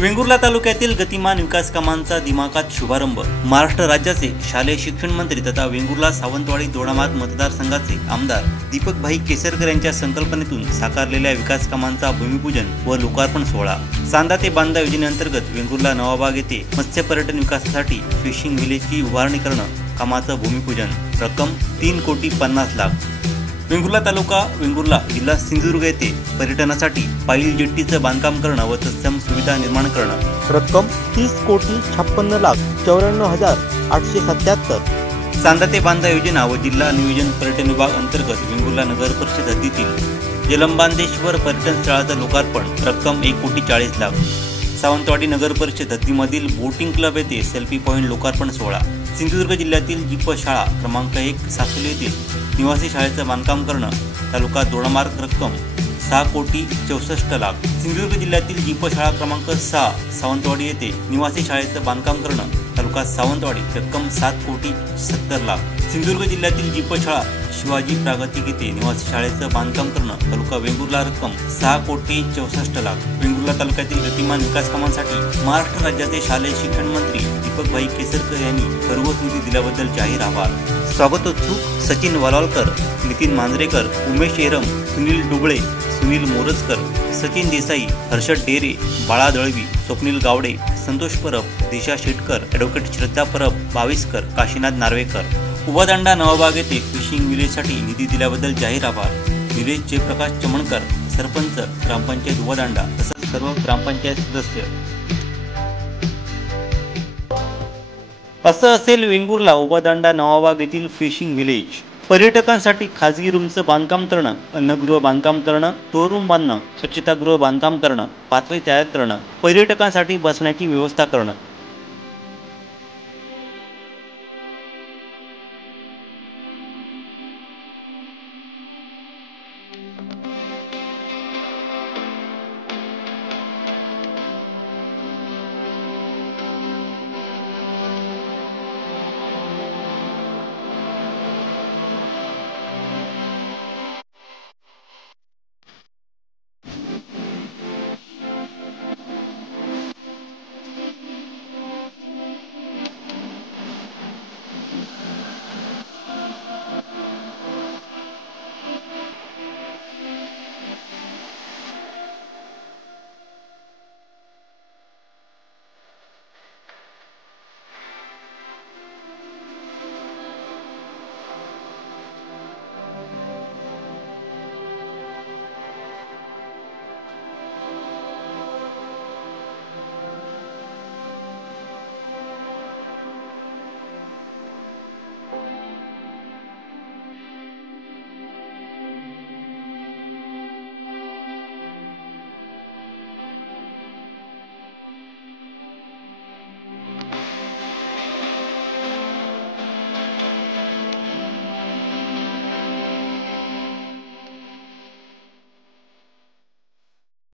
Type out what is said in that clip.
वेंगुर्ला तालुक्यातील गतिमान विकास कामांचा दिमाखात शुभारंभ। महाराष्ट्र राज्याचे शालेय शिक्षण मंत्री तथा वेंगुर्ला सावंतवाडी दोडामार्ग मतदारसंघाचे आमदार दीपकभाई केसरकर यांच्या संकल्पनेतून साकारलेल्या विकास कामांचा भूमिपूजन व लोकार्पण सोहळा। चांदा ते बांदा योजनेअंतर्गत वेंगुर्ला नवाबाग येथे मत्स्य पर्यटन विकासासाठी फिशिंग विलेजची उभारणी करणं, कामाचं भूमिपूजन, रक्कम 3,50,00,000। वेंगुर्ला तालुका वेंगुर्ला जिल्हा सिंधुदुर्ग येथे पर्यटनासाठी पाईल जेट्टीचं बांधकाम करणं व तत्सम सुविधा निर्माण करणं, रक्कम 30,56,94,877। चांदा ते बांदा योजना व जिल्हा नियोजन पर्यटन विभाग अंतर्गत वेंगुर्ला नगर परिषद हद्दीतील जलंबांदेश्वर पर्यटन स्थळाचं लोकार्पण, रक्कम 1,40,00,000। सावंतवाडी नगर परिषद हद्दीमधील बोटिंग क्लब येथे सेल्फी पॉइंट लोकार्पण सोहळा। सिंधुदुर्ग जिल्ह्यातील जीप शाळा क्रमांक 1 सासोली येथील निवासी शाळेचं बांधकाम करणं, तालुका दोडामार्ग, रक्कम 6,64,00,000। सिंधुदुर्ग जिल्ह्यातील जीप शाळा क्रमांक 6 सावंतवाडी येथे निवासी शाळेचं बांधकाम करणं, तालुका सावंतवाडी, रक्कम 7,70,00,000। सिंधुदुर्ग जिल्ह्यातील जीप शाळा शिवाजी प्रागतिक येथे निवासी शाळेचं बांधकाम करणं, तालुका वेंगुर्ला, रक्कम 6,64,00,000। वेंगुर्ला तालुक्यातील गतिमान विकास कामांसाठी महाराष्ट्र राज्याचे शालेय शिक्षण मंत्री दीपकभाई केसरकर यांनी भरघोस निधी दिल्याबद्दल जाहीर आभार। स्वागतोत्सुक सचिन वालावलकर, नितीन मांजरेकर, उमेश एरम, सुनील डुबळे, सुनील मोरजकर, सचिन देसाई, हर्षद डेरे, बाळा दळवी, स्वप्नील गावडे, संतोष परब, दिशा शेटकर, ॲडव्होकेट श्रद्धा परब, बाविस्कर, काशीनाथ नार्वेकर। उभादांडा नवाबाग येथे फिशिंग विलेजसाठी निधी दिल्याबद्दल जाहीर आभार। विलेज जयप्रकाश चमणकर, सरपंच, ग्रामपंचायत उभादांडा तसंच सर्व ग्रामपंचायत सदस्य। असं असेल वेंगुर्ला उभादांडा नवाबाग येथील फिशिंग विलेज। पर्यटकांसाठी खाजगी रूमचं बांधकाम करणं, अन्नगृह बांधकाम करणं, स्टोर रूम बांधणं, स्वच्छतागृह बांधकाम करणं, पाथवे तयार करणं, पर्यटकांसाठी बसण्याची व्यवस्था करणं,